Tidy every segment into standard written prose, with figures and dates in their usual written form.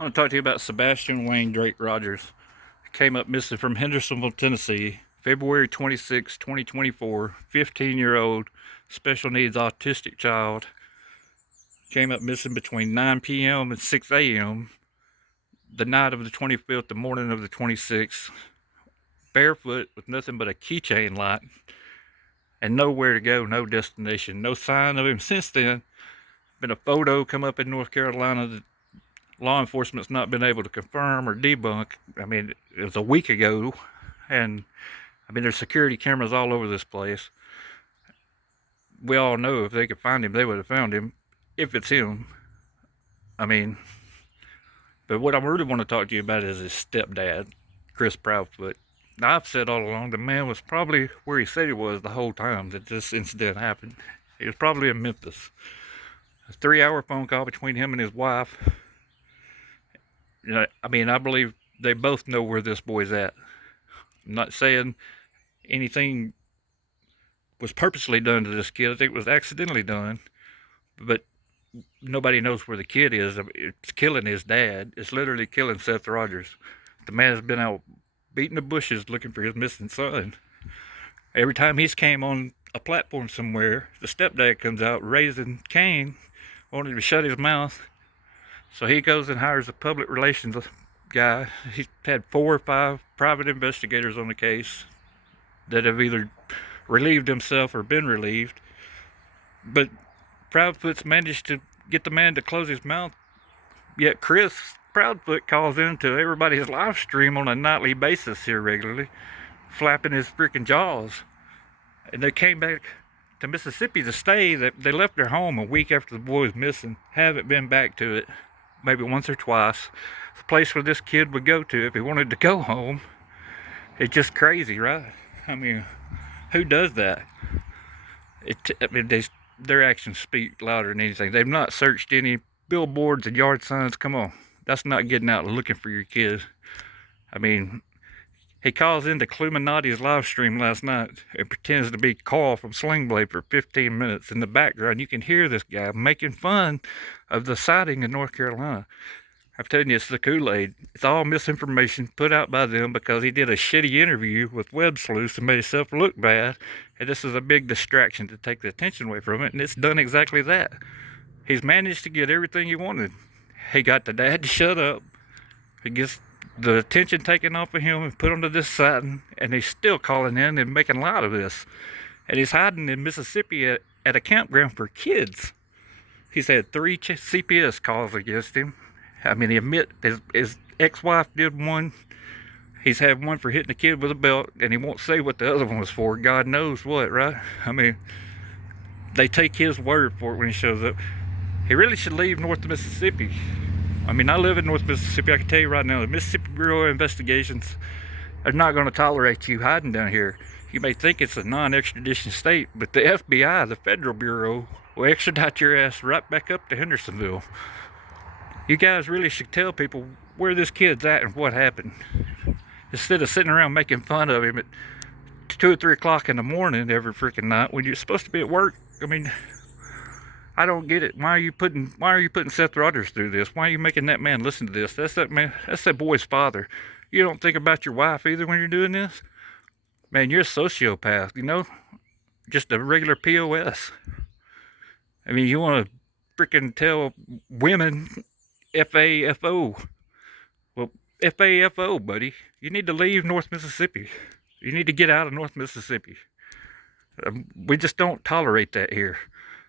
I want to talk to you about Sebastian Wayne Drake Rogers. He came up missing from Hendersonville, Tennessee, February 26, 2024. 15-year-old special needs autistic child. Came up missing between 9 p.m. and 6 a.m. the night of the 25th, the morning of the 26th. Barefoot with nothing but a keychain light and nowhere to go, no destination, no sign of him since then. Been a photo come up in North Carolina that law enforcement's not been able to confirm or debunk. I mean, it was a week ago, and I mean, there's security cameras all over this place. We all know if they could find him, they would have found him, if it's him. I mean, but what I really want to talk to you about is his stepdad, Chris Proudfoot. Now, I've said all along the man was probably where he said he was the whole time that this incident happened. He was probably in Memphis. A 3-hour phone call between him and his wife. You know, I mean, I believe they both know where this boy's at. I'm not saying anything was purposely done to this kid. I think it was accidentally done. But nobody knows where the kid is. I mean, it's killing his dad. It's literally killing Seth Rogers. The man has been out beating the bushes looking for his missing son. Every time he's came on a platform somewhere, the stepdad comes out raising Cain, wanting to shut his mouth. So he goes and hires a public relations guy. He's had 4 or 5 private investigators on the case that have either relieved himself or been relieved. But Proudfoot's managed to get the man to close his mouth. Yet Chris Proudfoot calls into everybody's live stream on a nightly basis here regularly, flapping his freaking jaws. And they came back to Mississippi to stay. They left their home a week after the boy was missing. Haven't been back to it. Maybe once or twice. It's a place where this kid would go to if he wanted to go home. It's just crazy, right? I mean, who does that? I mean, their actions speak louder than anything. They've not searched any billboards and yard signs. Come on, that's not getting out and looking for your kids. I mean, he calls into Cluminati's live stream last night and pretends to be Carl from Sling Blade for 15 minutes. In the background, you can hear this guy making fun of the sighting in North Carolina. I'm telling you, it's the Kool-Aid. It's all misinformation put out by them because he did a shitty interview with web sleuths and made himself look bad. And this is a big distraction to take the attention away from it. And it's done exactly that. He's managed to get everything he wanted. He got the dad to shut up. He gets the attention taken off of him and put onto this sighting, and he's still calling in and making light of this. And he's hiding in Mississippi at a campground for kids. He's had 3 CPS calls against him. I mean, he admit his ex-wife did one. He's had one for hitting a kid with a belt, and he won't say what the other one was for. God knows what, right? I mean, they take his word for it when he shows up. He really should leave North Mississippi. I mean, I live in North Mississippi. I can tell you right now, the Mississippi Bureau of Investigations are not going to tolerate you hiding down here. You may think it's a non-extradition state, but the FBI, the Federal Bureau, will extradite your ass right back up to Hendersonville. You guys really should tell people where this kid's at and what happened. Instead of sitting around making fun of him at 2 or 3 o'clock in the morning every freaking night when you're supposed to be at work. I mean, I don't get it. Why are you putting Seth Rogers through this? Why are you making that man listen to this? That's that boy's father. You don't think about your wife either when you're doing this? Man, you're a sociopath, you know? Just a regular POS. I mean, you want to freaking tell women FAFO. Well, FAFO, buddy. You need to leave North Mississippi. You need to get out of North Mississippi. We just don't tolerate that here.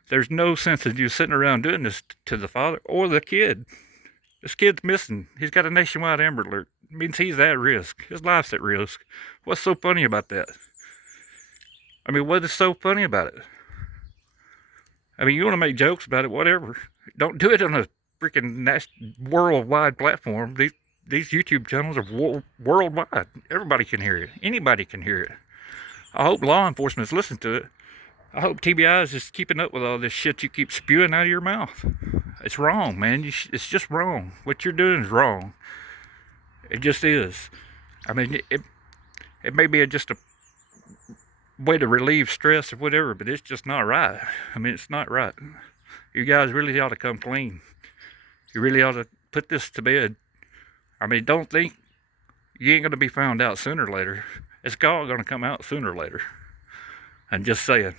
There's no sense in you sitting around doing this to the father or the kid. This kid's missing. He's got a nationwide Amber Alert. It means he's at risk. His life's at risk. What's so funny about that? I mean, what is so funny about it? I mean, you want to make jokes about it, whatever. Don't do it on a freaking worldwide platform. These YouTube channels are worldwide. Everybody can hear it. Anybody can hear it. I hope law enforcement's listening to it. I hope TBI is just keeping up with all this shit you keep spewing out of your mouth. It's wrong, man. It's just wrong. What you're doing is wrong. It just is. I mean, it may be just a way to relieve stress or whatever, but it's just not right. I mean, it's not right. You guys really ought to come clean. You really ought to put this to bed. I mean, don't think you ain't going to be found out sooner or later. It's all going to come out sooner or later. I'm just saying.